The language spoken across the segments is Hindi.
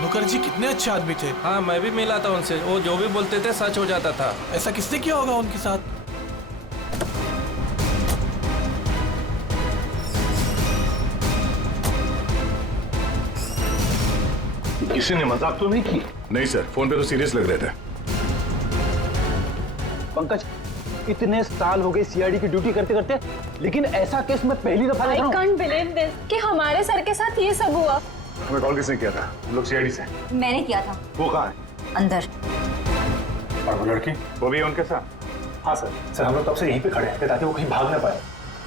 भानुकर जी कितने अच्छे आदमी थे। हाँ, मैं भी मिला था उनसे, वो जो भी बोलते थे सच हो जाता था। ऐसा किसने किया होगा उनके साथ? किसी ने मजाक तो नहीं की? नहीं सर, फोन पे तो सीरियस लग रहे थे। पंकज, इतने साल हो गए सीआईडी की ड्यूटी करते करते, लेकिन ऐसा केस मैं पहली दफा देख रहा हूं। I can't believe this कि हमारे सर के साथ ये सब हुआ। हमें कॉल किसने किया था? हम लोग सीआईडी से। मैंने किया था। वो कहाँ है? अंदर। और वो लड़की, वो भी है उनके साथ? हाँ सर, हम लोग तब से यहीं पे खड़े हैं ताकि वो कहीं भाग ना पाए।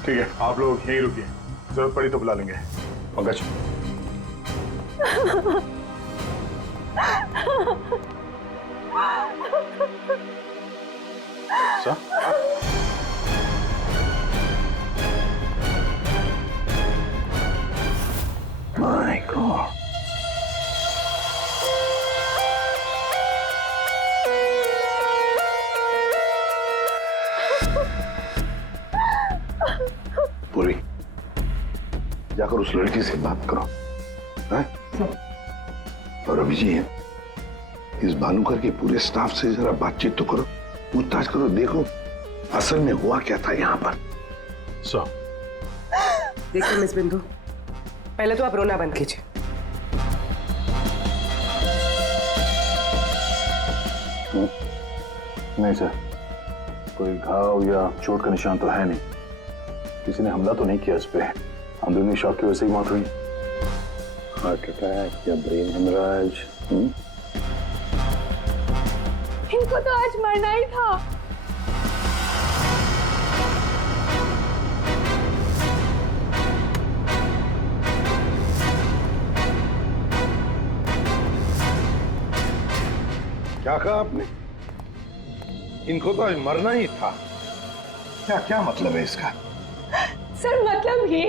ठीक है, आप लोग यहीं रुकिए, जरूरत पड़ी तो बुला लेंगे। पंकज। सर? My God. पूरी, जाकर उस लड़की से बात करो, हैं? और अभी जी, इस भानुकर के पूरे स्टाफ से जरा बातचीत तो करो, पूछताछ करो, देखो असल में हुआ क्या था यहाँ पर। देखिए मिस बिंदु, पहले तो आप रोना बंद कीजिए। नहीं सर, कोई घाव या चोट का निशान तो है नहीं, किसी ने हमला तो नहीं किया इस पे, अंदरूनी शॉक की वजह से ही मौत हुई। हार्ट अटैक या ब्रेन हेमराज? इनको तो आज मरना ही था। क्या कहा आपने? इनको तो आज मरना ही था। क्या क्या मतलब है इसका? सर मतलब ये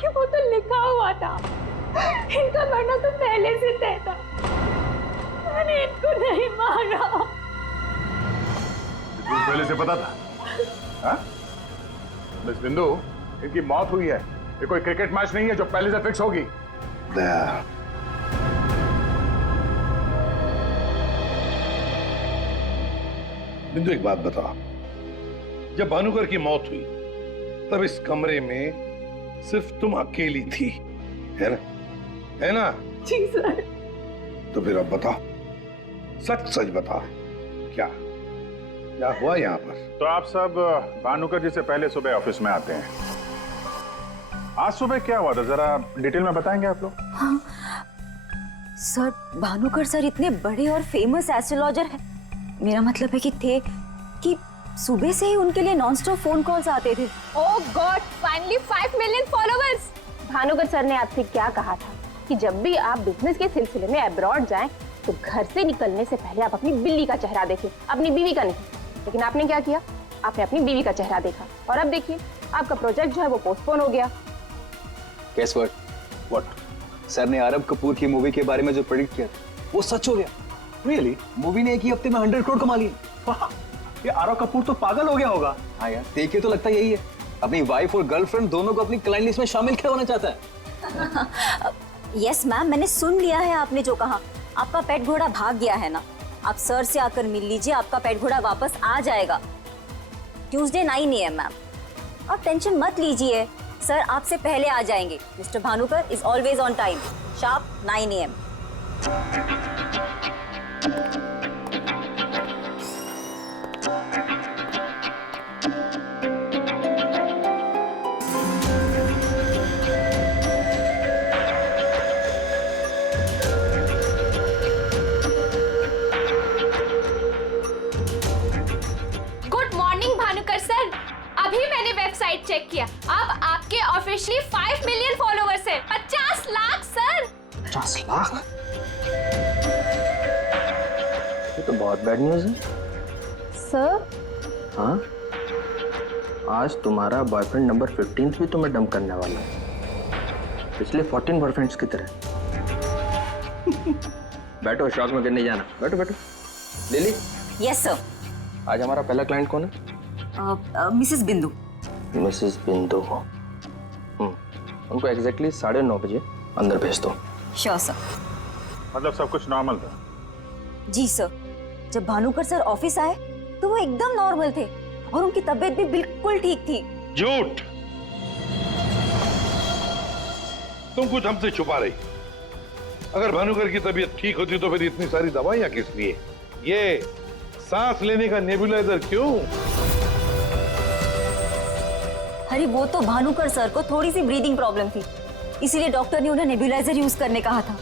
कि वो तो लिखा हुआ था, इनका मरना तो पहले से तय था, मैंने इनको नहीं मारा। तुम पहले से पता था? हाँ? मिस बिंदु, इनकी मौत हुई है, ये कोई क्रिकेट मैच नहीं है जो पहले से फिक्स होगी। दया, बिंदु एक बात बताओ, जब भानुकर की मौत हुई तब इस कमरे में सिर्फ तुम अकेली थी, है ना? है ना? जी सर। तो फिर अब बताओ, सच सच बताओ, क्या क्या हुआ यहाँ पर? तो आप सब भानुकर जी से पहले सुबह ऑफिस में आते हैं। आज सुबह क्या हुआ था, जरा डिटेल में बताएंगे आप लोग? हाँ सर, भानुकर सर इतने बड़े और फेमस एस्ट्रोलॉजर हैं, मेरा मतलब है कि थे कि सुबह से ही उनके लिए नॉनस्टॉप फोन कॉल्स आते थे। Oh God, finally 5 million followers. Bhanukar sir ने आपसे क्या कहा था कि जब भी आप बिजनेस के सिलसिले में अब्रॉड जाएं तो घर से निकलने से पहले आप अपनी बिल्ली का चेहरा देखें, अपनी बीवी का नहीं। लेकिन आपने क्या किया? आपने अपनी बीवी का चेहरा देखा और अब देखिए आपका प्रोजेक्ट जो है वो पोस्टपोन हो गया। Guess what? सर ने आरब कपूर की मूवी के बारे में जो प्रेडिक्ट किया था वो सच हो गया। Really? मूवी ने एक ही हफ्ते में 100 करोड़ कमा लिए। ये आरव कपूर तो पागल हो गया होगा। हाँ यार, देखिए तो लगता यही है, अपनी वाइफ और गर्लफ्रेंड दोनों को अपनी क्लाइंट लिस्ट में शामिल करवाना चाहता है। यस मैम, मैंने सुन लिया है आपने जो कहा। आपका पेट घोड़ा भाग गया है ना, आप सर से आकर मिल लीजिए, आपका पेट घोड़ा वापस आ जाएगा ट्यूसडे 9 AM मैम। आप टेंशन मत लीजिए, सर आपसे पहले आ जाएंगे। Mister Bhanukar is always on time, sharp 9 AM। Website check किया, अब आपके ऑफिशियली 5 मिलियन फॉलोअर्स हैं। 50 लाख सर। 50 लाख? ये तो बहुत बैड न्यूज़ है सर। हाँ, आज तुम्हारा बॉयफ्रेंड नंबर 15 भी तुम्हें डंप करने वाला है, पिछले 14 बॉयफ्रेंड्स की तरह। बैठो, शॉक में गिरने जाना। बैठो बैठो। लिली। Yes sir. आज हमारा पहला क्लाइंट कौन है? मिसेस बिंदु। मिसेस बिंदु को उनको एग्जैक्टली 9:30 बजे अंदर भेज दो। Sure sir. मतलब सब कुछ नॉर्मल था? जी सर, जब भानुकर सर ऑफिस आए तो वो एकदम नॉर्मल थे और उनकी तबीयत भी बिल्कुल ठीक थी। झूठ! तुम कुछ हमसे छुपा रही। अगर भानुकर की तबीयत ठीक होती तो फिर इतनी सारी दवाइयां किस लिए? ये सांस लेने का नेबुलाइजर क्यों? अरे वो तो भानुकर सर को थोड़ी सी ब्रीदिंग प्रॉब्लम थी, इसीलिए डॉक्टर ने उन्हें नेबुलाइजर यूज करने कहा था।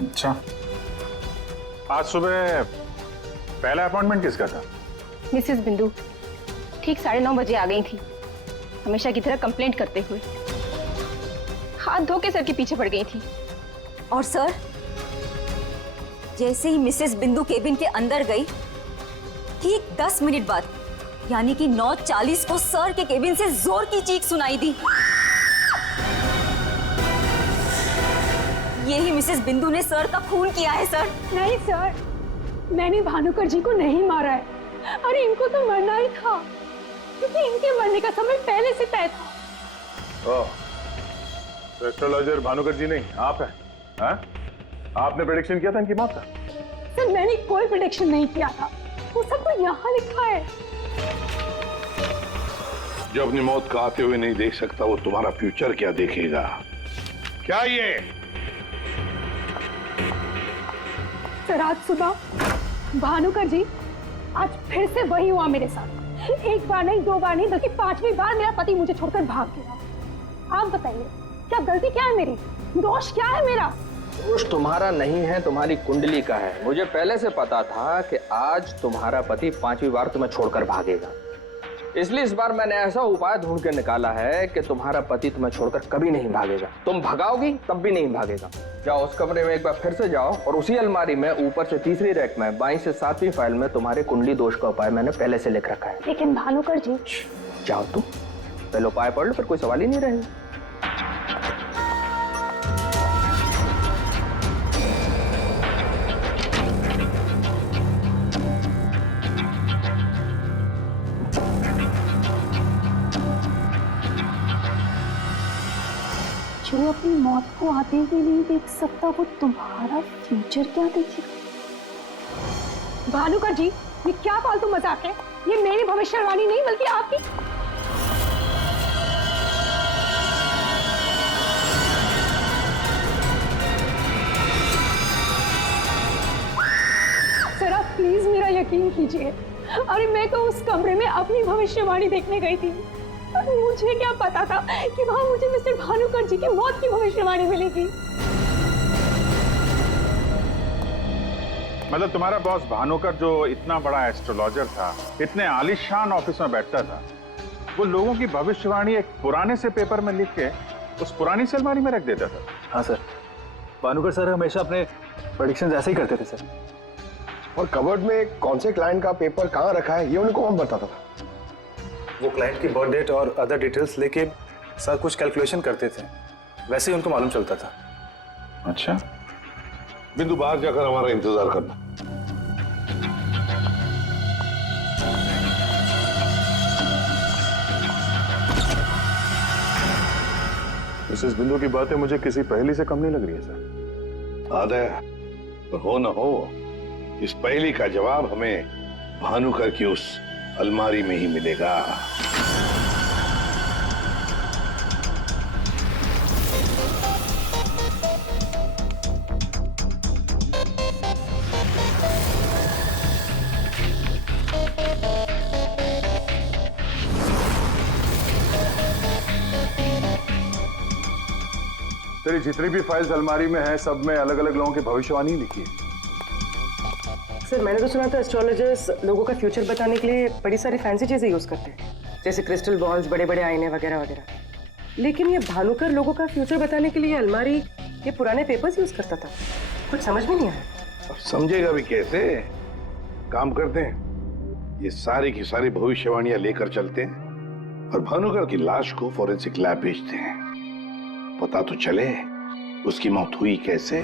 अच्छा, आज सुबह पहला अपॉइंटमेंट किसका था? मिसेस बिंदु ठीक 9:30 बजे आ गई थी, हमेशा की तरह कंप्लेंट करते हुए। हाथ धो के सर के पीछे पड़ गई थी। और सर, जैसे ही मिसेस बिंदु केबिन के अंदर गई, ठीक 10 मिनट बाद यानी कि 9:40 को सर के केबिन से जोर की चीख सुनाई दी। यही मिसेस बिंदु ने सर का खून किया है सर। नहीं सर, मैंने भानुकर जी को नहीं मारा है। अरे इनको तो मरना ही था, क्योंकि इनके मरने का समय पहले से तय था। तो एस्ट्रोलॉजर भानुकर जी नहीं, आप हैं? हाँ? आपने प्रेडिक्शन किया था इनकी मौत का? सर मैंने कोई प्रेडिक्शन नहीं किया था, वो सब तो यहाँ लिखा है। जो अपनी मौत को आते हुए नहीं देख सकता, वो तुम्हारा फ्यूचर क्या देखेगा? क्या ये? सर आज सुबह भानुकर जी, आज फिर से वही हुआ मेरे साथ। एक बार नहीं, 2 बार नहीं, बल्कि 5वीं बार मेरा पति मुझे छोड़कर भाग गया। आप बताइए, क्या गलती क्या है मेरी? दोष क्या है मेरा? दोष तुम्हारा नहीं है, तुम्हारी कुंडली का है। मुझे पहले से पता था कि आज तुम्हारा पति 5वीं बार तुम्हें छोड़कर भागेगा, इसलिए इस बार मैंने ऐसा उपाय ढूंढ के निकाला है कि तुम्हारा पति तुम्हें छोड़कर कभी नहीं भागेगा। तुम भगाओगी तब भी नहीं भागेगा। जाओ उस कमरे में एक बार फिर से जाओ और उसी अलमारी में ऊपर से 3री रैक में 22 से 7वीं फाइल में तुम्हारे कुंडली दोष का उपाय मैंने पहले से लिख रखा है। लेकिन भानुकर जी। जाओ तुम पहले उपाय पढ़ लो, फिर कोई सवाल ही नहीं रहेगा। जो अपनी मौत को आते हुए नहीं देख सकता, वो तुम्हारा फ्यूचर क्या देखेगा? भानुकर जी, ये क्या फालतू मजाक है? ये मेरी भविष्यवाणी नहीं बल्कि आपकी। सर आप प्लीज मेरा यकीन कीजिए। अरे मैं तो उस कमरे में अपनी भविष्यवाणी देखने गई थी। मुझे क्या पता था कि वहां मुझे मिस्टर भानुकर जी की मौत की भविष्यवाणी मिलेगी। मतलब तुम्हारा बॉस भानुकर जो इतना बड़ा एस्ट्रोलॉजर था, इतने आलीशान ऑफिस में बैठता था, वो लोगों की भविष्यवाणी एक पुराने से पेपर में लिख के उस पुरानी से अलमारी में रख देता था। हाँ सर, भानुकर सर हमेशा अपने प्रेडिक्शंस ऐसे ही करते थे सर। और कबर्ड में कौन से क्लाइंट का पेपर कहाँ रखा है, ये उनको कौन बताता था? वो क्लाइंट की बर्थ डेट और अदर डिटेल्स लेके सर कुछ कैलकुलेशन करते थे, वैसे ही उनको मालूम चलता था। अच्छा, बिंदु बाहर जाकर हमारा इंतजार करना। मिसेस बिंदु की बातें मुझे किसी पहेली से कम नहीं लग रही है सर। आदय, पर हो न हो, इस पहेली का जवाब हमें भानुकर की उस अलमारी में ही मिलेगा। तेरी जितनी भी फाइल्स अलमारी में है, सब में अलग अलग लोगों की भविष्यवाणी लिखी है। सर मैंने तो सुना था एस्ट्रोलॉजर्स लोगों का फ्यूचर बताने के लिए बड़ी सारी फैंसी चीजें यूज करते हैं, जैसे क्रिस्टल बॉल्स, बड़े बड़े आईने वगैरह वगैरह। लेकिन ये भानुकर लोगों का फ्यूचर बताने के लिए अलमारी ये पुराने पेपर्स यूज करता था, कुछ समझ में नहीं आया। अब समझेगा भी कैसे? काम करते हैं, ये सारी की सारी भविष्यवाणियां लेकर चलते हैं और भानुकर की लाश को फॉरेंसिक लैब भेजते हैं। पता तो चले उसकी मौत हुई कैसे।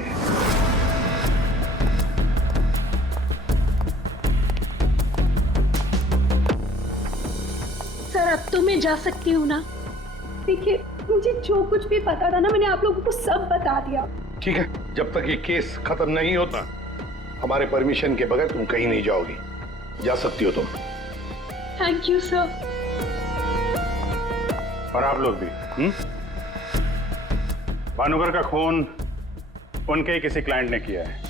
सर अब तो मैं जा सकती हूँ ना? देखिए मुझे जो कुछ भी पता था ना, मैंने आप लोगों को सब बता दिया। ठीक है, जब तक ये केस खत्म नहीं होता हमारे परमिशन के बगैर तुम कहीं नहीं जाओगी। जा सकती हो तुम। Thank you sir. और आप लोग भी। भानुकर का खून उनके ही किसी क्लाइंट ने किया है,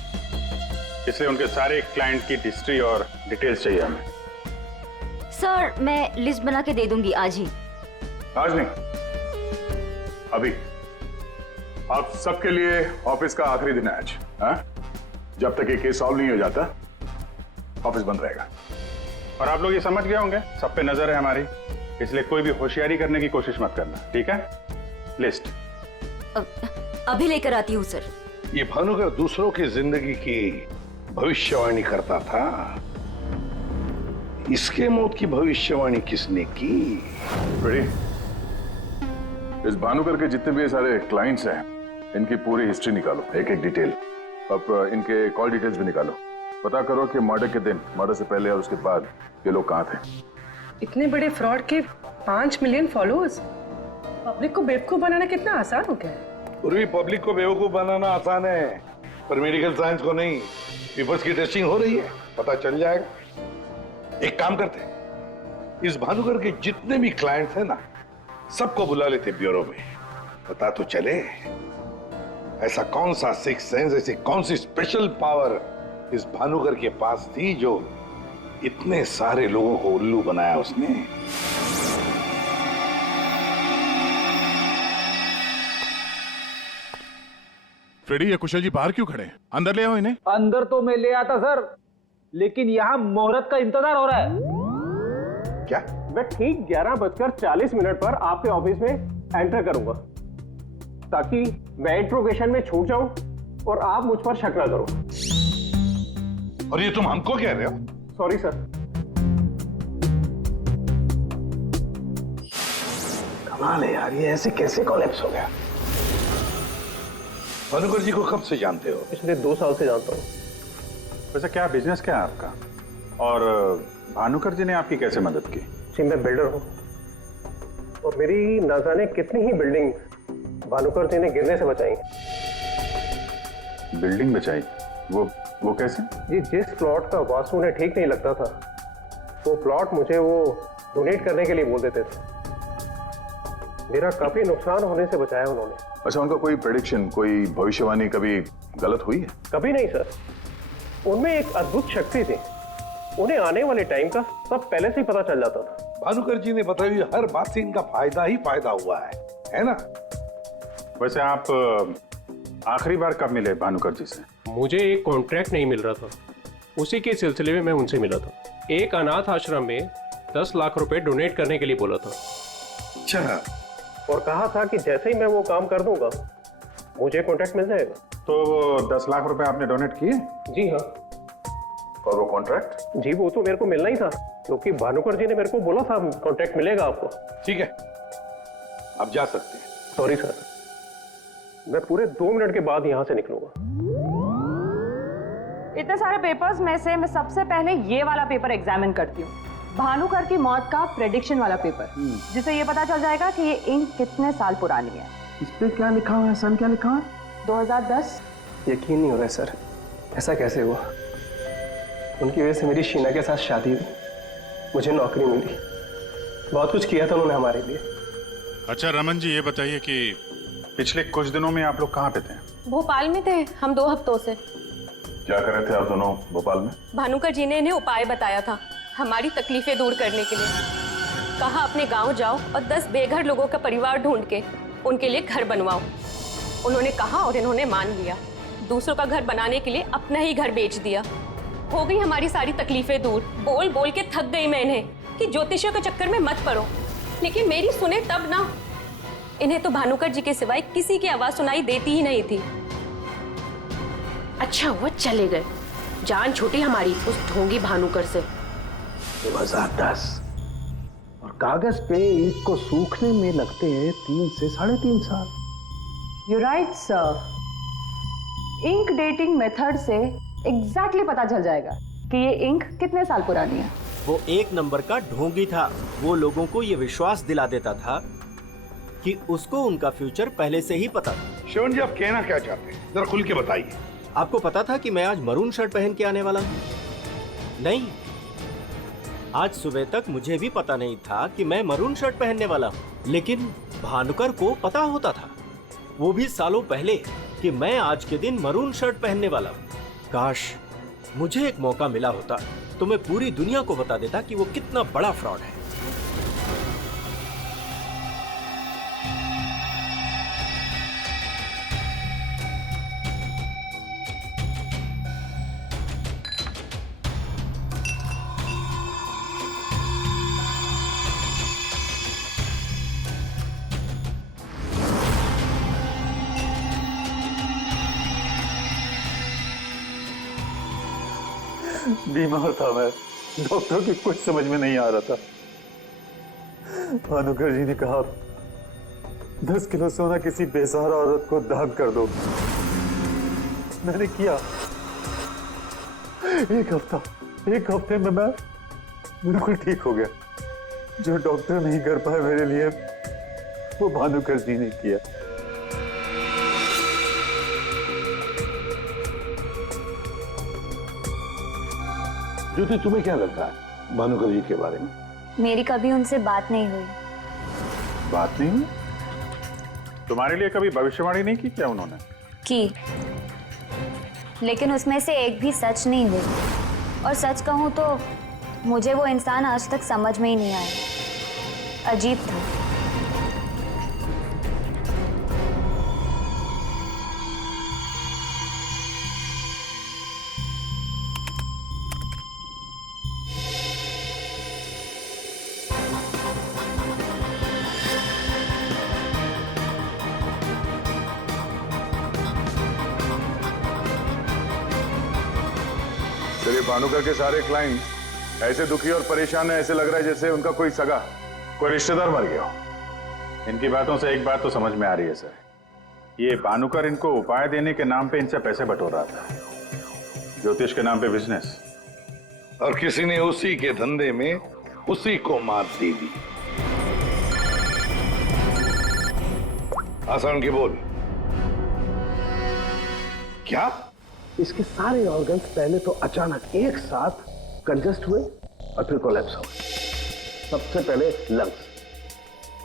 इसलिए उनके सारे क्लाइंट की हिस्ट्री और डिटेल्स चाहिए हमें। सर मैं लिस्ट बना के दे दूंगी आज ही। आज नहीं, अभी। आप सबके लिए ऑफिस का आखिरी दिन है आज। हाँ? जब तक ये केस सॉल्व नहीं हो जाता ऑफिस बंद रहेगा। और आप लोग ये समझ गए होंगे, सब पे नजर है हमारी, इसलिए कोई भी होशियारी करने की कोशिश मत करना, ठीक है? लिस्ट अभी लेकर आती हूँ सर। ये भानुकर दूसरों की जिंदगी की भविष्यवाणी करता था, इसके मौत की भविष्यवाणी किसने की? रेडी? इस भानुकर के जितने भी सारे क्लाइंट्स हैं, इनकी पूरी हिस्ट्री निकालो, एक एक डिटेल। अब इनके कॉल डिटेल्स भी निकालो। पता करो कि मर्डर के दिन, मर्डर से पहले और उसके बाद ये लोग कहाँ थे। इतने बड़े फ्रॉड के 5 मिलियन फॉलोअर्स। पब्लिक को बेवकूफ बनाना कितना आसान हो गया है। पूरी पब्लिक को बेवकूफ बनाना आसान है, पर मेडिकल साइंस को नहीं। पेपर्स की टेस्टिंग हो रही है, पता चल जाएगा। एक काम करते हैं, इस भानुकर के जितने भी क्लाइंट्स हैं ना, सबको बुला लेते ब्यूरो में। पता तो चले ऐसा कौन सा सिक्स सेंस, ऐसी कौन सी स्पेशल पावर इस भानुकर के पास थी जो इतने सारे लोगों को उल्लू बनाया उसने। फ्रेडी, ये कुशल जी बाहर क्यों खड़े हैं? अंदर ले आओ इन्हें। अंदर तो मैं ले आता सर, लेकिन यहाँ मुहूर्त का इंतजार हो रहा है। क्या? मैं ठीक 11:40 पर आपके ऑफिस में एंटर करूंगा, ताकि मैं इंट्रोगेशन में छूट जाऊं और आप मुझ पर शक न करो। और ये तुम हमको कह रहे हो? Sorry sir. कमाल है यार, ये ऐसे कैसे कोलैप्स हो गया? भानुकर जी को कब से जानते हो? पिछले 2 साल से जानता हूँ। वैसे क्या बिजनेस क्या है आपका? और भानुकर जी ने आपकी कैसे मदद की? जी मैं बिल्डर हूँ, और मेरी ना जाने कितनी ही बिल्डिंग भानुकर जी ने गिरने से बचाई। बिल्डिंग बचाई? वो कैसे? जी जिस प्लॉट का वास्तु उन्हें ठीक नहीं लगता था, वो प्लॉट मुझे वो डोनेट करने के लिए बोल देते थे। मेरा काफी नुकसान होने से बचाया उन्होंने। अच्छा, उनका कोई प्रेडिक्शन, कोई भविष्यवाणी कभी गलत हुई है? कभी नहीं सर। उनमें एक अद्भुत शक्ति थी, उन्हें आने वाले टाइम का सब पहले से ही पता चल जाता था। भानुकर जी ने बताई हुई हर बात से इनका फायदा ही फायदा हुआ है ना? वैसे आप आखिरी बार कब मिले भानुकर जी से? मुझे एक कॉन्ट्रैक्ट नहीं मिल रहा था, उसी के सिलसिले में मैं उनसे मिला था। एक अनाथ आश्रम में 10 लाख रुपए डोनेट करने के लिए बोला था। अच्छा। और कहा था कि जैसे ही मैं वो काम कर दूंगा मुझे कॉन्ट्रैक्ट मिल जाएगा। तो 10 लाख रुपए आपने डोनेट किए? जी हाँ। और वो कॉन्ट्रैक्ट? जी वो तो मेरे को मिलना ही था, क्योंकि भानुकर जी ने मेरे को बोला था कॉन्ट्रैक्ट मिलेगा आपको। ठीक है, आप जा सकते हैं। सॉरी सर, मैं पूरे 2 मिनट के बाद यहाँ से निकलूंगा। इतने सारे पेपर्स में से मैं सबसे पहले ये वाला पेपर एग्जामिन करती हूँ, भानुकर की मौत का प्रेडिक्शन वाला पेपर, जिससे ये पता चल जाएगा कि ये इंक कितने साल पुरानी है। इस पे क्या लिखा हुआ है? सन क्या लिखा है? 2010। यकीन नहीं हो रहा है सर, ऐसा कैसे हुआ? उनकी वजह से मेरी शीना के साथ शादी हुई, मुझे नौकरी मिली, बहुत कुछ किया था उन्होंने हमारे लिए। अच्छा रमन जी, ये बताइए कि पिछले कुछ दिनों में आप लोग कहाँ पे थे? भोपाल में थे हम 2 हफ्तों से। क्या कर रहे थे आप दोनों भोपाल में? भानुकर जी ने इन्हें उपाय बताया था हमारी तकलीफें दूर करने के लिए। कहा अपने गांव जाओ और 10 बेघर लोगों का परिवार ढूंढ के उनके लिए घर बनवाओ। उन्होंने कहा और इन्होंने मान लिया। दूसरों का घर बनाने के लिए अपना ही घर बेच दिया। हो गई हमारी सारी तकलीफें दूर। बोल बोल के थक गई मैं इन्हें कि ज्योतिषियों के चक्कर में मत पड़ो, लेकिन मेरी सुने तब ना। इन्हें तो भानुकर जी के सिवाय किसी की आवाज सुनाई देती ही नहीं थी। अच्छा हुआ चले गए, जान छूटी हमारी उस ढोंगी भानुकर से। 2010 और कागज पे ईंट को सूखने में लगते हैं 3 से 3.5 साल। You right sir. Ink dating method से एग्जैक्टली पता चल जाएगा कि ये इंक कितने साल पुरानी है। वो 1 नंबर का ढोंगी था। वो लोगों को ये विश्वास दिला देता था कि उसको उनका फ्यूचर पहले से ही पता था। श्रवण जी, आप कहना क्या चाहते हैं, जरा खुल के बताइए। आपको पता था कि मैं आज मरून शर्ट पहन के आने वाला हूँ? नहीं, आज सुबह तक मुझे भी पता नहीं था कि मैं मरून शर्ट पहनने वाला हूँ, लेकिन भानुकर को पता होता था, वो भी सालों पहले, कि मैं आज के दिन मरून शर्ट पहनने वाला हूँ। काश मुझे एक मौका मिला होता तो मैं पूरी दुनिया को बता देता कि वो कितना बड़ा फ्रॉड है। बीमार था मैं, डॉक्टर की कुछ समझ में नहीं आ रहा था। भानुकर जी ने कहा 10 किलो सोना किसी बेसहारा औरत को दान कर दो। मैंने किया। एक हफ्ते में मैं बिल्कुल ठीक हो गया। जो डॉक्टर नहीं कर पाए मेरे लिए, वो भानुकर जी ने किया। ज्योति, तुम्हें क्या लगता है भानुकर जी के बारे में? मेरी कभी उनसे बात नहीं हुई। बात नहीं हुई? तुम्हारे लिए कभी भविष्यवाणी नहीं की क्या उन्होंने? की, लेकिन उसमें से एक भी सच नहीं हुई। और सच कहूं तो मुझे वो इंसान आज तक समझ में ही नहीं आया। अजीब था। चलिए, भानुकर के सारे क्लाइंट ऐसे दुखी और परेशान है, ऐसे लग रहा है जैसे उनका कोई सगा, कोई रिश्तेदार मर गया हो। इनकी बातों से एक बात तो समझ में आ रही है सर, ये भानुकर इनको उपाय देने के नाम पे इनसे पैसे बटोर रहा था, ज्योतिष के नाम पे बिजनेस, और किसी ने उसी के धंधे में उसी को मात दे दी। आसान की बोल। क्या? इसके सारे ऑर्गन्स पहले तो अचानक एक साथ कंजस्ट हुए और फिर कोलैप्स हो गए। सबसे पहले लंग्स।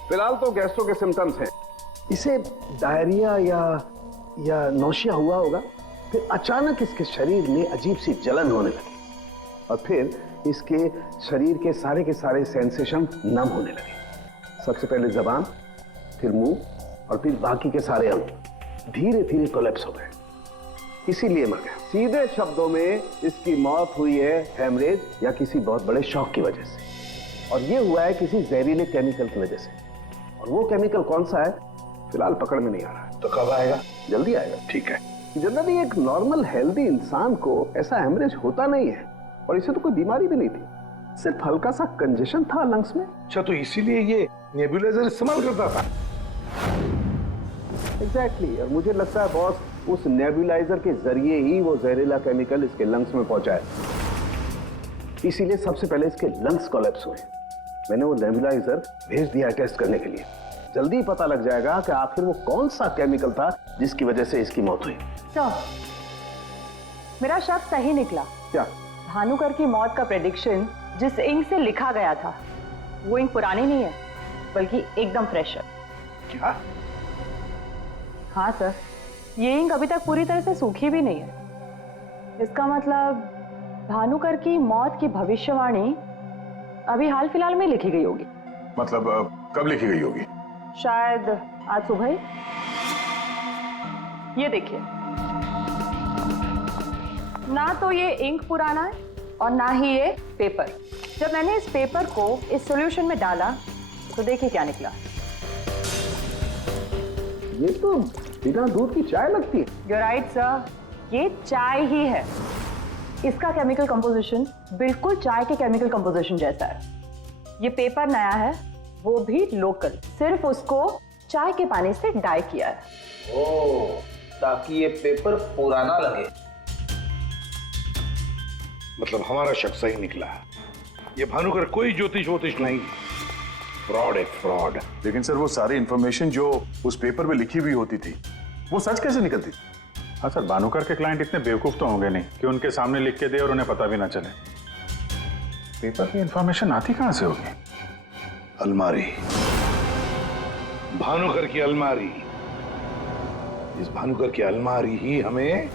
फिलहाल तो गैस्ट्रो के सिम्टम्स हैं। इसे डायरिया या नौशिया हुआ होगा। फिर अचानक इसके शरीर में अजीब सी जलन होने लगी और फिर इसके शरीर के सारे सेंसेशन नम होने लगे। सबसे पहले जबान, फिर मुंह और फिर बाकी के सारे अंग धीरे धीरे कोलैप्स हो गए। इसीलिए मर गया। सीधे शब्दों में इसकी मौत हुई है हेमरेज या किसी बहुत बड़े शॉक की वजह से, और ये हुआ है किसी जहरीले केमिकल की वजह से। और वो केमिकल कौन सा है फिलहाल पकड़ में नहीं आ रहा है। तो कब आएगा? जल्दी आएगा। ठीक है। जनरली एक नॉर्मल हेल्दी इंसान को ऐसा हेमरेज होता नहीं है, और इसे तो कोई बीमारी भी नहीं थी, सिर्फ हल्का सा कंजेशन था लंग्स में। अच्छा, तो इसीलिए ये नेबुलाइजर इस्तेमाल करता था? एग्जैक्टली। और मुझे लगता है बॉस, उस नेबुलाइजर के जरिए ही वो जहरीला केमिकल इसके लंग्स में पहुंचा है। इसीलिए सबसे पहले इसके लंग्स कोलैप्स हुए। मैंने वो नेबुलाइजर भेज दिया टेस्ट करने के लिए। जल्दी पता लग जाएगा कि आखिर वो कौन सा केमिकल था जिसकी वजह से इसकी मौत हुई। सर, मेरा शक सही निकला। क्या? भानुकर की मौत का प्रेडिक्शन जिस इंक से लिखा गया था, वो इंक पुरानी नहीं है, बल्कि एकदम फ्रेश है। क्या? हाँ सर, ये इंक अभी तक पूरी तरह से सूखी भी नहीं है। इसका मतलब भानुकर की मौत की भविष्यवाणी अभी हाल फिलहाल में लिखी गई होगी। मतलब कब लिखी गई होगी? शायद आज सुबह ही। ये देखिए, ना तो ये इंक पुराना है और ना ही ये पेपर। जब मैंने इस पेपर को इस सॉल्यूशन में डाला तो देखिए क्या निकला। ये तो बिना दूध की चाय लगती है। You're right, sir. ये चाय ही है। इसका केमिकल कंपोजिशन बिल्कुल चाय के केमिकल कंपोजिशन जैसा है। ये पेपर नया है, वो भी लोकल, सिर्फ उसको चाय के पानी से डाई किया है। ओह, ताकि ये पेपर पुराना लगे। मतलब हमारा शक सही निकला है। ये भानुकर कोई ज्योतिष नहीं, फ्रॉड है, फ्रॉड। लेकिन सर, वो सारी इंफॉर्मेशन जो उस पेपर में लिखी हुई होती थी, वो सच कैसे निकलती? हाँ सर, भानुकर के क्लाइंट इतने बेवकूफ तो होंगे नहीं कि उनके सामने लिख के दे और उन्हें पता भी ना चले। पेपर की इंफॉर्मेशन आती कहां से होगी? अलमारी, भानुकर की अलमारी। इस भानुकर की अलमारी ही हमें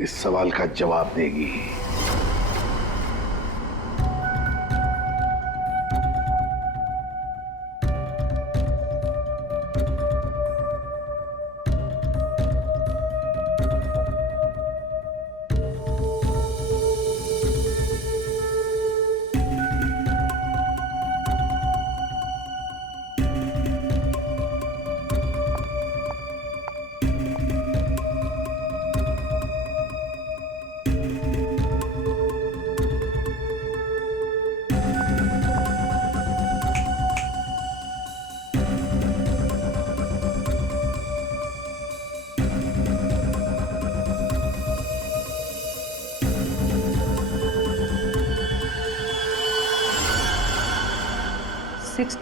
इस सवाल का जवाब देगी।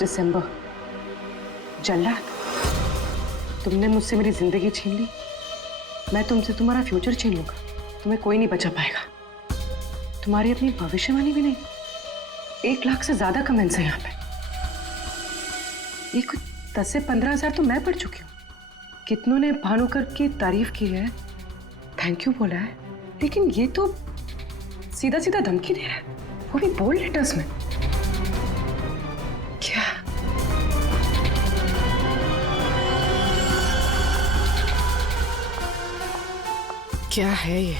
दिसंबर। जल्लाद, तुमने मुझसे मेरी जिंदगी छीन ली, मैं तुमसे तुम्हारा फ्यूचर छीन लूंगा। तुम्हें कोई नहीं बचा पाएगा। तुम्हारी अपनी भविष्यवाणी भी नहीं। 1 लाख से ज्यादा कमेंट्स हैं यहाँ पे। ये कुछ 10 से 15 हजार तो मैं पढ़ चुकी हूँ। कितनों ने भानुकर की तारीफ की है, थैंक यू बोला है, लेकिन ये तो सीधा सीधा धमकी दे रहा है, वो भी बोल्ड लेटर्स में। क्या है ये?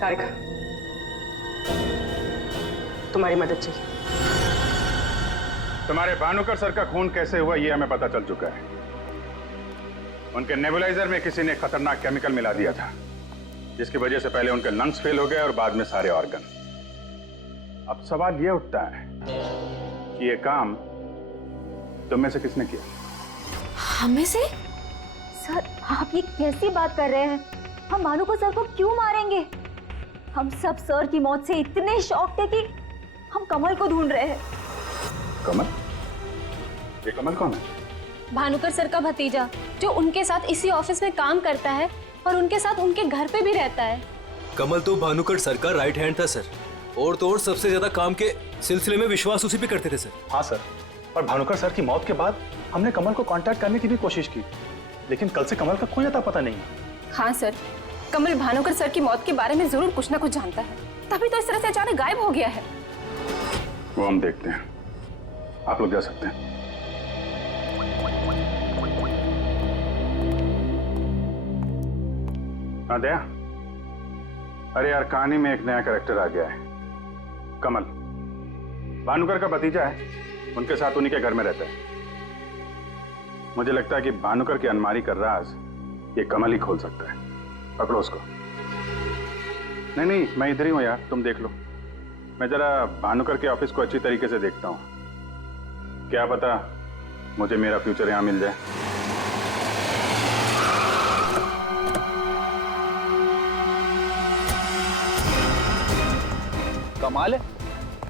तारिका, तुम्हारी मदद चाहिए। तुम्हारे भानुकर सर का खून कैसे हुआ ये हमें पता चल चुका है। उनके नेबुलाइजर में किसी ने खतरनाक केमिकल मिला दिया था, जिसकी वजह से पहले उनके लंग्स फेल हो गए और बाद में सारे ऑर्गन। अब सवाल ये उठता है कि ये काम तुम में से किसने किया? हमें से? सर, आप ये कैसी बात कर रहे हैं? हम भानुकर सर को क्यों मारेंगे? हम सब सर की मौत से इतने शॉक थे कि हम कमल को ढूंढ रहे हैं। कमल? ये कमल कौन है? भानुकर सर का भतीजा, जो उनके साथ इसी ऑफिस में काम करता है और उनके साथ उनके घर पे भी रहता है। कमल तो भानुकर सर का राइट हैंड था सर, और तो और सबसे ज्यादा काम के सिलसिले में विश्वास उसी पे करते थे सर। हाँ सर, और भानुकर सर की मौत के बाद हमने कमल को कांटेक्ट करने की भी कोशिश की, लेकिन कल से कमल का कोई अता पता नहीं। हाँ सर, कमल भानुकर सर की मौत के बारे में जरूर कुछ ना कुछ जानता है, तभी तो इस तरह से अचानक गायब हो गया है। वो हम देखते हैं, आप लोग जा सकते हैं। हाँ दया, अरे यार, कहानी में एक नया कैरेक्टर आ गया है, कमल। भानुकर का भतीजा है, उनके साथ उन्हीं के घर में रहता है। मुझे लगता है कि भानुकर की अलमारी का राज ये कमल ही खोल सकता है। पकड़ो उसको। नहीं नहीं, मैं इधर ही हूं यार, तुम देख लो। मैं जरा भानुकर के ऑफिस को अच्छी तरीके से देखता हूं, क्या पता मुझे मेरा फ्यूचर यहां मिल जाए। कमाल है,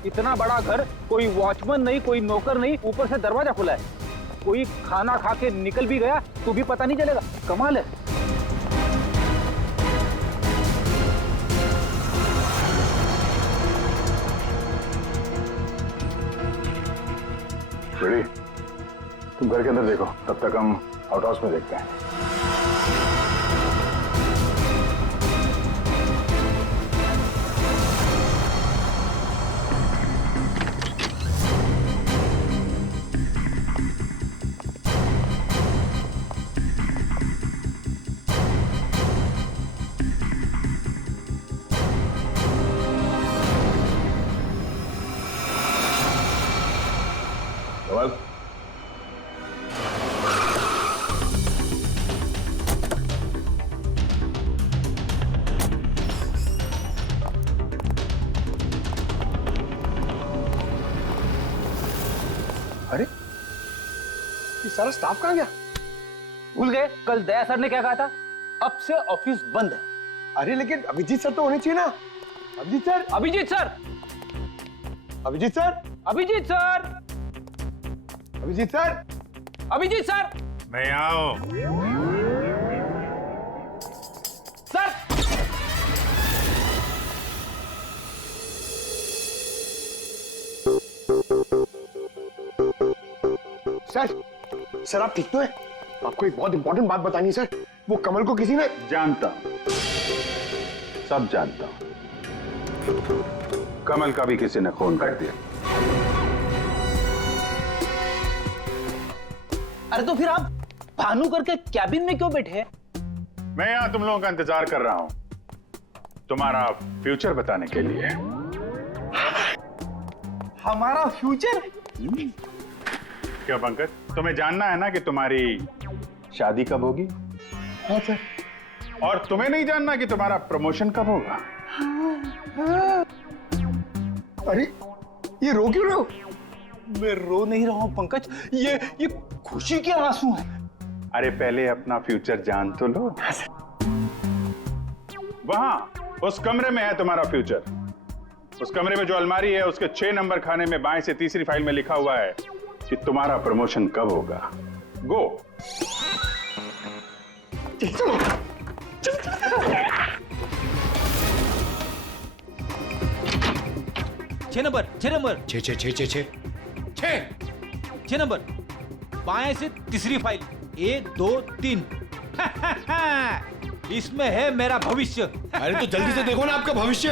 इतना बड़ा घर, कोई वॉचमैन नहीं, कोई नौकर नहीं, ऊपर से दरवाजा खुला है। कोई खाना खा के निकल भी गया तो भी पता नहीं चलेगा। कमाल है। बेड़ी, तुम घर के अंदर देखो, तब तक हम आउट हाउस में देखते हैं। अरे, ये सारा स्टाफ कहाँ गया? भूल गए कल दया सर ने क्या कहा था? अब से ऑफिस बंद है। अरे लेकिन अभिजीत सर तो होने चाहिए ना। Abhijit sir, Abhijit sir, Abhijit sir, Abhijit sir, Abhijit sir, Abhijit sir, मैं आओ। सर, सर आप ठीक तो है? आपको एक बहुत इंपॉर्टेंट बात बतानी है सर। वो कमल को किसी ने जानता हूं, सब जानता हूं। कमल का भी किसी ने खून कर दिया। अरे तो फिर आप भानुकर के कैबिन में क्यों बैठे हैं? मैं यहां तुम लोगों का इंतजार कर रहा हूं, तुम्हारा फ्यूचर बताने के लिए। हमारा फ्यूचर? क्या पंकज, तुम्हें जानना है ना कि तुम्हारी शादी कब होगी? हाँ सर। और तुम्हें नहीं जानना कि तुम्हारा प्रमोशन कब होगा? अरे ये रो क्यों रहे हो? मैं रो नहीं रहा हूं पंकज, ये खुशी के आंसू हैं। अरे पहले अपना फ्यूचर जान तो लो। वहां उस कमरे में है तुम्हारा फ्यूचर। उस कमरे में जो अलमारी है उसके 6 नंबर खाने में बाएं से तीसरी फाइल में लिखा हुआ है कि तुम्हारा प्रमोशन कब होगा। गो। 6 नंबर, 6 नंबर, 6 नंबर, बाएं से तीसरी फाइल, 1 2 3। इसमें है मेरा भविष्य। अरे तो जल्दी से देखो ना आपका भविष्य।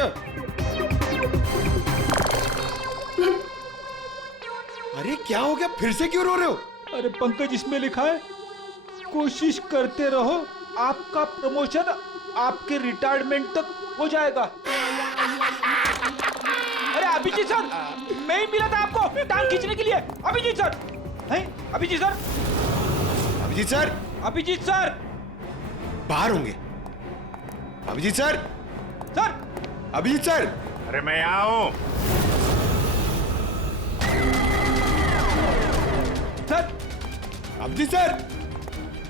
अरे क्या हो गया, फिर से क्यों रो रहे हो? अरे पंकज, इसमें लिखा है कोशिश करते रहो, आपका प्रमोशन आपके रिटायरमेंट तक हो जाएगा। अरे अभिजीत सर, मैं ही मिला था आपको टांग खींचने के लिए। अभिजीत सर, हैं? Abhijit sir, Abhijit sir, Abhijit sir बाहर होंगे। Abhijit sir, sir, Abhijit sir. अरे मैं आऊं। Sir, Abhijit sir,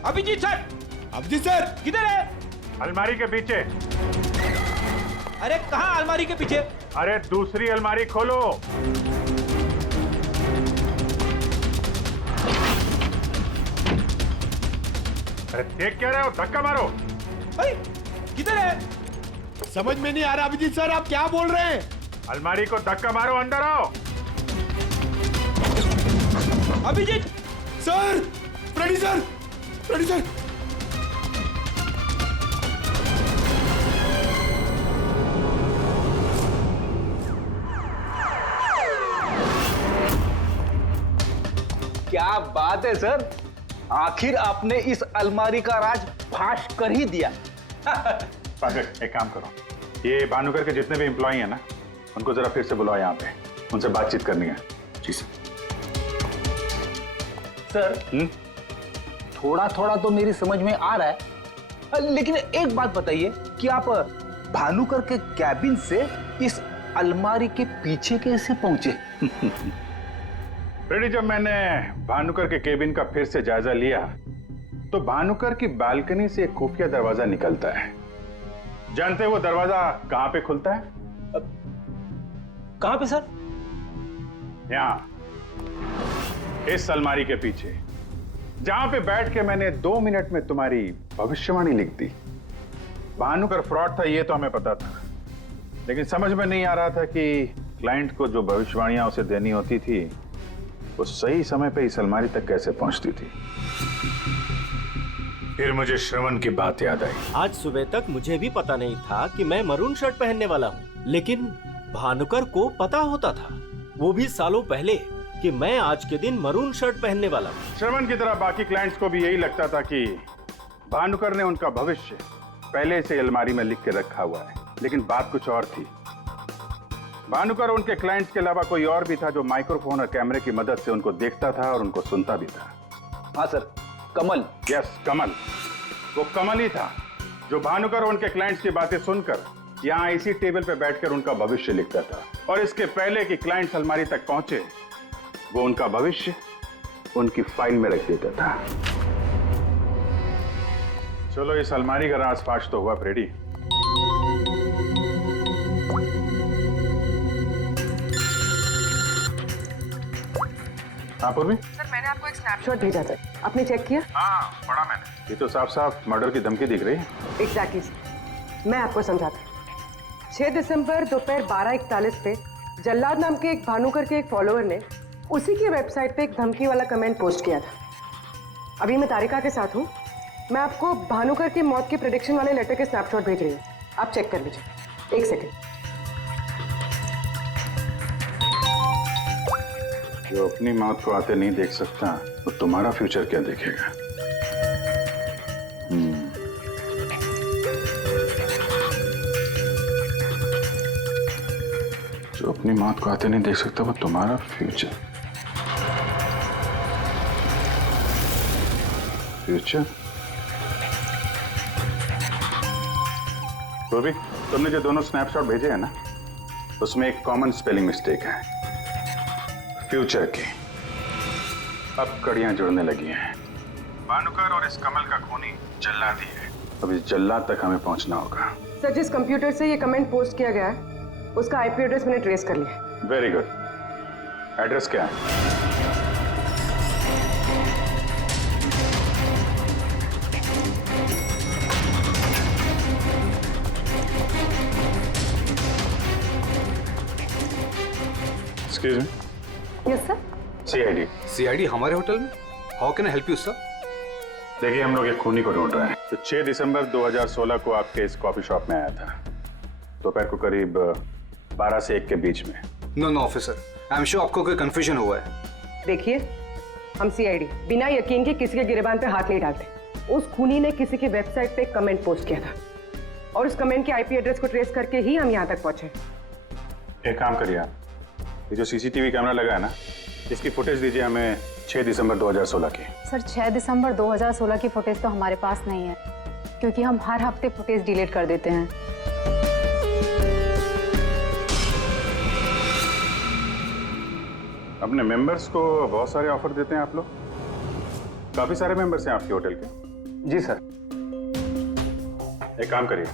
Abhijit sir, Abhijit sir किधर है? अलमारी के पीछे। अरे कहाँ अलमारी के पीछे? अरे दूसरी अलमारी खोलो। अरे देख क्या रहे हो, धक्का मारो। अरे किधर है? समझ में नहीं आ रहा अभिजीत सर, आप क्या बोल रहे हैं? अलमारी को धक्का मारो, अंदर आओ। Abhijit sir, Freddy sir, Freddy sir. क्या बात है सर, आखिर आपने इस अलमारी का राज फाश कर ही दिया। पंकज, एक काम करो, ये भानुकर के जितने भी एम्प्लॉय हैं ना, उनको जरा फिर से बुलाओ यहाँ पे, उनसे बातचीत करनी है। जी सर। सर, थोड़ा थोड़ा तो मेरी समझ में आ रहा है, लेकिन एक बात बताइए कि आप भानुकर के कैबिन से इस अलमारी के पीछे कैसे पहुंचे? रेडी, जब मैंने भानुकर के केबिन का फिर से जायजा लिया तो भानुकर की बालकनी से एक खुफिया दरवाजा निकलता है। जानते हैं वो दरवाजा कहां पे खुलता है? कहां पे सर? यहां, इस अलमारी के पीछे, जहां पे बैठ के मैंने 2 मिनट में तुम्हारी भविष्यवाणी लिख दी। भानुकर फ्रॉड था ये तो हमें पता था, लेकिन समझ में नहीं आ रहा था कि क्लाइंट को जो भविष्यवाणियां उसे देनी होती थी वो सही समय पे इस अलमारी तक कैसे पहुंचती थी। फिर मुझे श्रवण की बात याद आई। आज सुबह तक मुझे भी पता नहीं था कि मैं मरून शर्ट पहनने वाला हूँ, लेकिन भानुकर को पता होता था, वो भी सालों पहले, कि मैं आज के दिन मरून शर्ट पहनने वाला हूँ। श्रवण की तरह बाकी क्लाइंट्स को भी यही लगता था कि भानुकर ने उनका भविष्य पहले से अलमारी में लिख के रखा हुआ है, लेकिन बात कुछ और थी। भानुकर उनके क्लाइंट्स के अलावा कोई और भी था जो माइक्रोफोन और कैमरे की मदद से उनको देखता था और उनको सुनता भी था। हाँ सर, कमल। यस, कमल। वो कमल ही था जो भानुकर उनके क्लाइंट्स की बातें सुनकर यहाँ इसी टेबल पे बैठकर उनका भविष्य लिखता था, और इसके पहले कि क्लाइंट्स अलमारी तक पहुंचे वो उनका भविष्य उनकी फाइल में रख देता था। चलो, इस अलमारी का राज फाश तो हुआ फ्रेडी। हाँ पूर्वी? सर मैंने आपको एक स्नैपशॉट भेजा था, आपने चेक किया? हाँ पढ़ा मैंने। ये तो साफ साफ मर्डर की धमकी दिख रही है। एग्जैक्टली सर, मैं आपको समझाता हूँ। 6 दिसंबर दोपहर 12:41 पे जल्लाद नाम के एक भानुकर के एक फॉलोअर ने उसी की वेबसाइट पे एक धमकी वाला कमेंट पोस्ट किया था। अभी मैं तारिका के साथ हूँ, मैं आपको भानुकर की मौत के प्रेडिक्शन वाले लेटर के स्नैपशॉट भेज रही हूँ, आप चेक कर लीजिए। एक सेकेंड। जो अपनी मौत को आते नहीं देख सकता तो तुम्हारा फ्यूचर क्या देखेगा? जो अपनी मौत को आते नहीं देख सकता वो तुम्हारा फ्यूचर। फ्यूचर? पूर्वी, तुमने जो दोनों स्नैपशॉट भेजे हैं ना, उसमें एक कॉमन स्पेलिंग मिस्टेक है, फ्यूचर की। अब कड़ियां जुड़ने लगी हैं। भानुकर और इस कमल का खूनी जल्लाद ही है। अब इस जल्लाद तक हमें पहुंचना होगा। सर जिस कंप्यूटर से ये कमेंट पोस्ट किया गया है उसका आईपी एड्रेस मैंने ट्रेस कर लिया। Very good. एड्रेस क्या है? Excuse me. Yes sir. CID. CID हमारे होटल में? How can I help you sir? देखिए हम लोग एक खूनी को ढूंढ रहे हैं। तो 6 दिसंबर 2016 को आपके इस कॉफी शॉप में आया था, दोपहर को करीब 12 से 1 के बीच में। No officer, I am sure आपको कोई कंफ्यूजन हुआ है। देखिए हम सीआईडी बिना यकीन के किसी के गिरबान पे हाथ नहीं डालते। उस खूनी ने किसी की वेबसाइट पे एक कमेंट पोस्ट किया था और उस कमेंट के आईपी एड्रेस को ट्रेस करके ही हम यहाँ तक पहुंचे। एक काम करिए आप, ये जो सीसीटीवी कैमरा लगा है ना, इसकी फुटेज दीजिए हमें 6 दिसंबर 2016 की। सर 6 दिसंबर 2016 की फुटेज तो हमारे पास नहीं है, क्योंकि हम हर हफ्ते फुटेज डिलीट कर देते हैं। अपने मेंबर्स को बहुत सारे ऑफर देते हैं आप लोग? काफी सारे मेंबर्स हैं आपके होटल के? जी सर। एक काम करिए,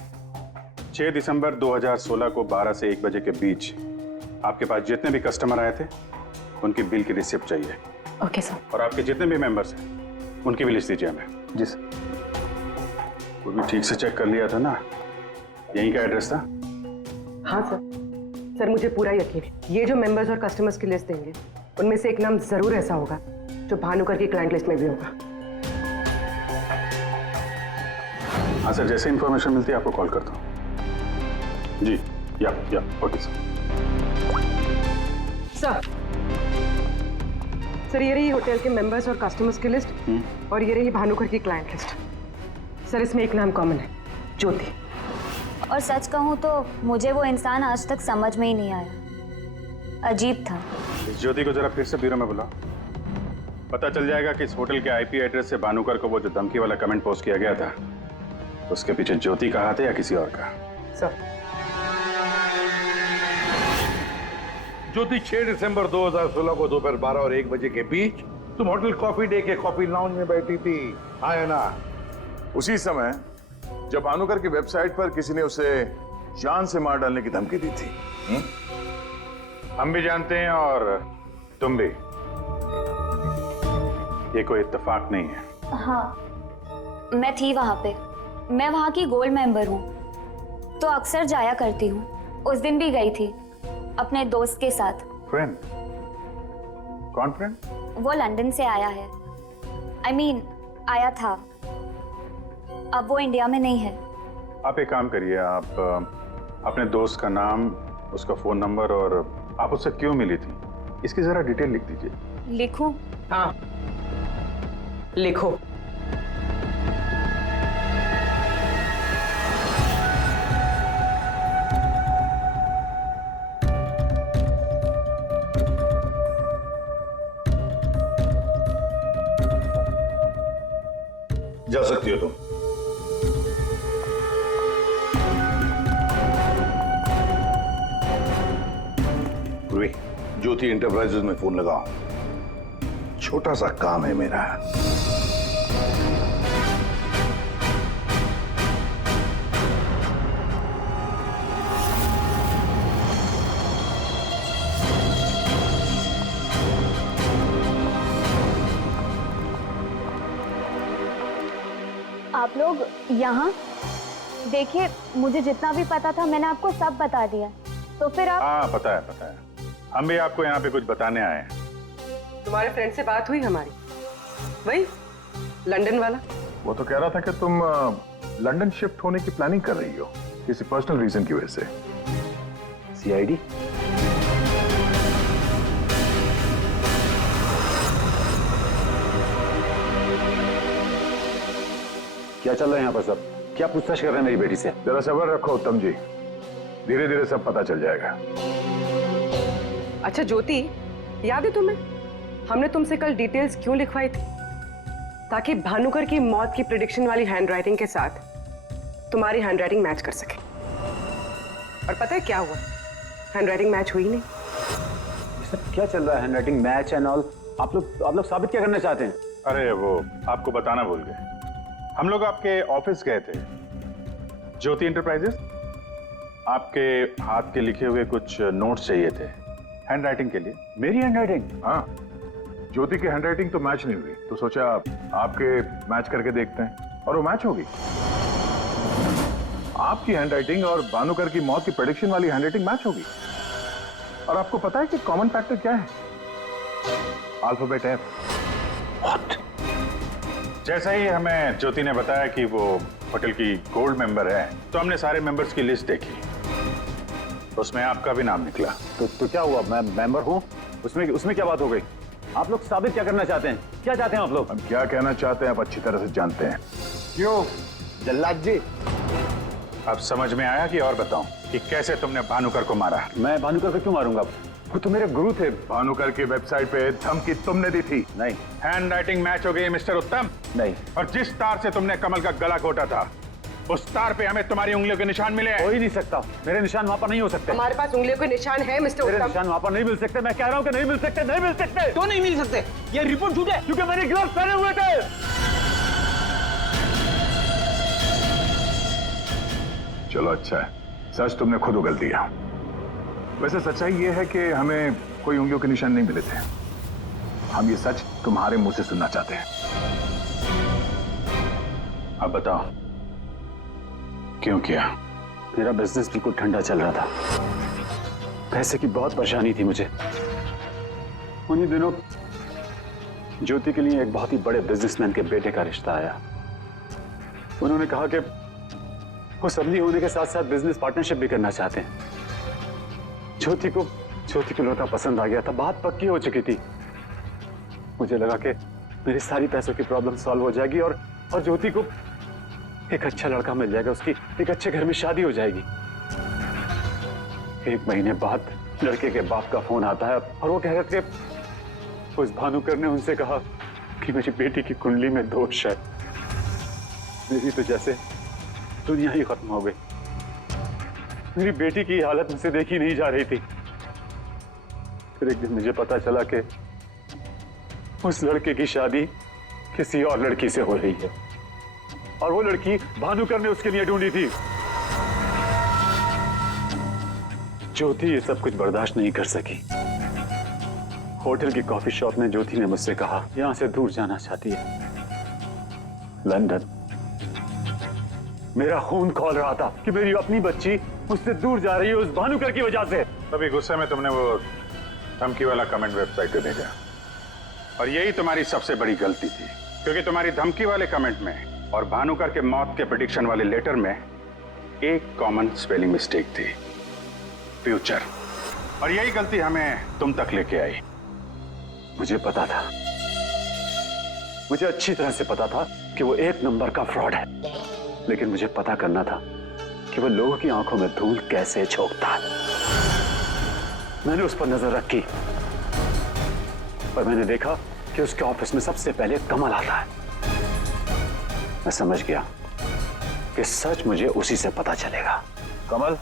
6 दिसंबर 2016 को 12 से 1 बजे के बीच आपके पास जितने भी कस्टमर आए थे उनकी बिल की रिसिप्ट चाहिए। Okay sir. और आपके जितने भी मेंबर्स हैं उनकी भी लिस्ट दीजिए हमें। जी सर। वो भी ठीक से चेक कर लिया था ना? यहीं का एड्रेस था? हाँ सर मुझे पूरा यकीन है ये जो मेंबर्स और कस्टमर्स की लिस्ट देंगे उनमें से एक नाम जरूर ऐसा होगा जो भानुकर की क्लाइंट लिस्ट में भी होगा। हाँ सर, जैसे इंफॉर्मेशन मिलती है आपको कॉल करता हूँ। जी या ओके सर। सर ये रही होटल के मेंबर्स और कस्टमर्स की लिस्ट और ये रही भानुकर की क्लाइंट लिस्ट। सर इसमें एक नाम कॉमन है, ज्योति। और सच कहूँ तो मुझे वो इंसान आज तक समझ में ही नहीं आया, अजीब था। इस ज्योति को जरा फिर से ब्यूरो में बुलाओ, पता चल जाएगा कि इस होटल के आईपी एड्रेस से भानुकर को वो जो धमकी वाला कमेंट पोस्ट किया गया था उसके पीछे ज्योति का हाथ है या किसी और का। सर ज्योति 6 दिसंबर 2016 को दोपहर 12 और 1 बजे के बीच तुम होटल कॉफी डे के कॉफी लाउंज में बैठी थी, हाँ ना? उसी समय जब भानुकर की वेबसाइट पर किसी ने उसे जान से मार डालने की धमकी दी थी। हम भी जानते हैं और तुम भी। ये कोई इत्तेफाक नहीं है। हाँ मैं थी वहां पे, मैं वहां की गोल्ड मेंबर हूँ तो अक्सर जाया करती हूँ। उस दिन भी गई थी अपने दोस्त के साथ। फ्रेंड? कौन फ्रेंड? वो लंदन से आया है, I mean, आया था, अब वो इंडिया में नहीं है। आप एक काम करिए, आप अपने दोस्त का नाम, उसका फोन नंबर और आप उससे क्यों मिली थी इसकी जरा डिटेल लिख दीजिए। लिखूं? हाँ लिखो। जा सकती हो तुम। पूर्वी, ज्योति इंटरप्राइजेज में फोन लगाओ, छोटा सा काम है मेरा। आप लोग यहाँ देखिए, मुझे जितना भी पता था मैंने आपको सब बता दिया, तो फिर आप। हाँ पता है पता है, हम भी आपको यहाँ पे कुछ बताने आए हैं। तुम्हारे फ्रेंड से बात हुई हमारी, वही लंदन वाला? वो तो कह रहा था कि तुम लंदन शिफ्ट होने की प्लानिंग कर रही हो किसी पर्सनल रीजन की वजह से। सीआईडी? क्या चल रहा है यहाँ पर सब? क्या पूछताछ कर रहे हैं मेरी बेटी से? जरा सब्र रखो उत्तम जी, धीरे धीरे सब पता चल जाएगा। अच्छा ज्योति, याद है तुम्हें हमने तुमसे कल डिटेल्स क्यों लिखवाई थी? ताकि भानुकर की मौत की प्रेडिक्शन वाली हैंडराइटिंग के साथ तुम्हारी हैंडराइटिंग मैच कर सके। और पता है क्या हुआ? हैंडराइटिंग मैच हुई नहीं। सब क्या चल रहा है? Handwriting match and all? आप लोग साबित क्या करना चाहते हैं? अरे वो आपको बताना भूल गए, हम लोग आपके ऑफिस गए थे, ज्योति इंटरप्राइजेस। आपके हाथ के लिखे हुए कुछ नोट्स चाहिए थे हैंडराइटिंग के लिए। मेरी हैंडराइटिंग? हाँ, ज्योति की हैंडराइटिंग तो मैच नहीं हुई, तो सोचा आपके मैच करके देखते हैं, और वो मैच होगी। आपकी हैंडराइटिंग और भानुकर की मौत की प्रेडिक्शन वाली हैंडराइटिंग मैच होगी। और आपको पता है कि कॉमन फैक्टर क्या है? Alphabet F. जैसा ही हमें ज्योति ने बताया कि वो होटल की गोल्ड मेंबर है, तो हमने सारे मेंबर्स की लिस्ट देखी, तो उसमें आपका भी नाम निकला। तो क्या हुआ? मैं मेंबर हूँ, उसमें क्या बात हो गई? आप लोग साबित क्या करना चाहते हैं? क्या चाहते हैं आप लोग? हम क्या कहना चाहते हैं आप अच्छी तरह से जानते हैं। क्यों जल्लाद जी? अब समझ में आया कि और बताऊं कि कैसे तुमने भानुकर को मारा? मैं भानुकर को क्यों मारूंगा? वो तो मेरे गुरु थे। भानुकर की वेबसाइट पे धमकी तुमने दी थी। नहीं। हैंडराइटिंग मैच हो गई मिस्टर उत्तम। नहीं। और जिस तार से तुमने कमल का गला घोटा था, उस तार पे हमें तुम्हारी उंगलियों के निशान मिले हैं। हो ही नहीं सकता, मेरे निशान वहां पर नहीं हो सकते। हमारे पास उंगलियों के निशान है मिस्टर उत्तम। मेरे निशान वहां पर नहीं मिल सकते। मैं कह रहा हूँ कि नहीं मिल सकते, नहीं मिल सकते। तो नहीं मिल सकते, ये रिपोर्ट झूठ है, क्योंकि मैंने ग्लव्स पहने हुए थे। चलो अच्छा है, सच तुमने खुद उगल दिया। वैसे सच्चाई ये है कि हमें कोई उंगलियों के निशान नहीं मिले थे। हम ये सच तुम्हारे मुंह से सुनना चाहते हैं। अब बताओ क्यों किया? मेरा बिजनेस बिल्कुल ठंडा चल रहा था, पैसे की बहुत परेशानी थी मुझे। उन्हीं दिनों ज्योति के लिए एक बहुत ही बड़े बिजनेसमैन के बेटे का रिश्ता आया। उन्होंने कहा कि वो समधी होने के साथ साथ बिजनेस पार्टनरशिप भी करना चाहते हैं। ज्योति को लड़का पसंद आ गया था, बात पक्की हो चुकी थी। मुझे लगा कि मेरी सारी पैसों की प्रॉब्लम सॉल्व हो जाएगी और ज्योति को एक अच्छा लड़का मिल जाएगा, उसकी एक अच्छे घर में शादी हो जाएगी। 1 महीने बाद लड़के के बाप का फोन आता है और वो कह रहे थे उस भानुकर ने उनसे कहा कि मेरी बेटी की कुंडली में दोष है। मेरी तो जैसे दुनिया ही खत्म हो गई। मेरी बेटी की हालत मुझसे देखी नहीं जा रही थी। फिर एक दिन मुझे पता चला कि उस लड़के की शादी किसी और लड़की से हो रही है और वो लड़की भानुकर ने उसके लिए ढूंढी थी। ज्योति ये सब कुछ बर्दाश्त नहीं कर सकी। होटल की कॉफी शॉप में ज्योति ने मुझसे कहा यहां से दूर जाना चाहती है, लंदन। मेरा खून खौल रहा था कि मेरी अपनी बच्ची मुझसे दूर जा रही है उस भानुकर की वजह से। तभी गुस्से में तुमने वो धमकी वाला कमेंट वेबसाइट पे भेजा, और यही तुम्हारी सबसे बड़ी गलती थी, क्योंकि तुम्हारी धमकी वाले कमेंट में और भानुकर के मौत के प्रेडिक्शन वाले लेटर में एक कॉमन स्पेलिंग मिस्टेक थी, फ्यूचर। और यही गलती हमें तुम तक लेके आई। मुझे पता था, मुझे अच्छी तरह से पता था कि वो 1 नंबर का फ्रॉड है, लेकिन मुझे पता करना था कि वो लोगों की आंखों में धूल कैसे झोंकता है। मैंने उस पर नजर रखी और मैंने देखा कि उसके ऑफिस में सबसे पहले कमल आता है। मैं समझ गया कि सच मुझे उसी से पता चलेगा। कमल,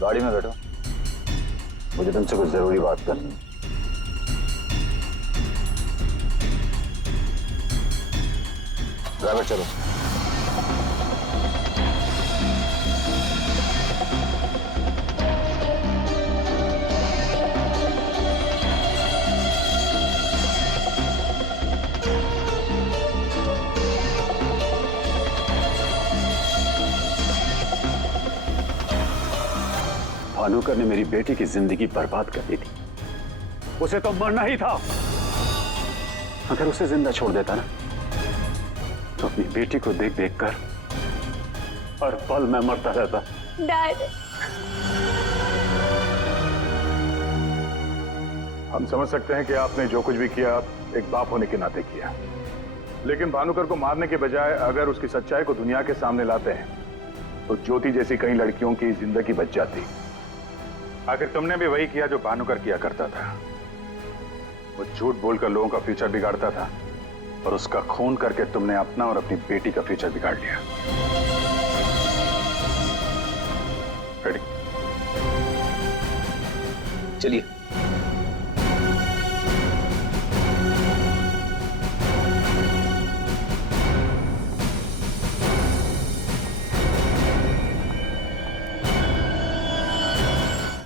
गाड़ी में बैठो, मुझे तुमसे कुछ जरूरी बात करनी है। ड्राइवर चलो। भानुकर ने मेरी बेटी की जिंदगी बर्बाद कर दी थी। उसे तो मरना ही था। अगर उसे जिंदा छोड़ देता ना तो अपनी बेटी को देख देख कर हर पल मैं मरता रहता। डैड, हम समझ सकते हैं कि आपने जो कुछ भी किया एक बाप होने के नाते किया, लेकिन भानुकर को मारने के बजाय अगर उसकी सच्चाई को दुनिया के सामने लाते हैं तो ज्योति जैसी कई लड़कियों की जिंदगी बच जाती। आखिर तुमने भी वही किया जो भानुकर किया करता था। वो झूठ बोलकर लोगों का फ्यूचर बिगाड़ता था और उसका खून करके तुमने अपना और अपनी बेटी का फ्यूचर बिगाड़ लिया। चलिए।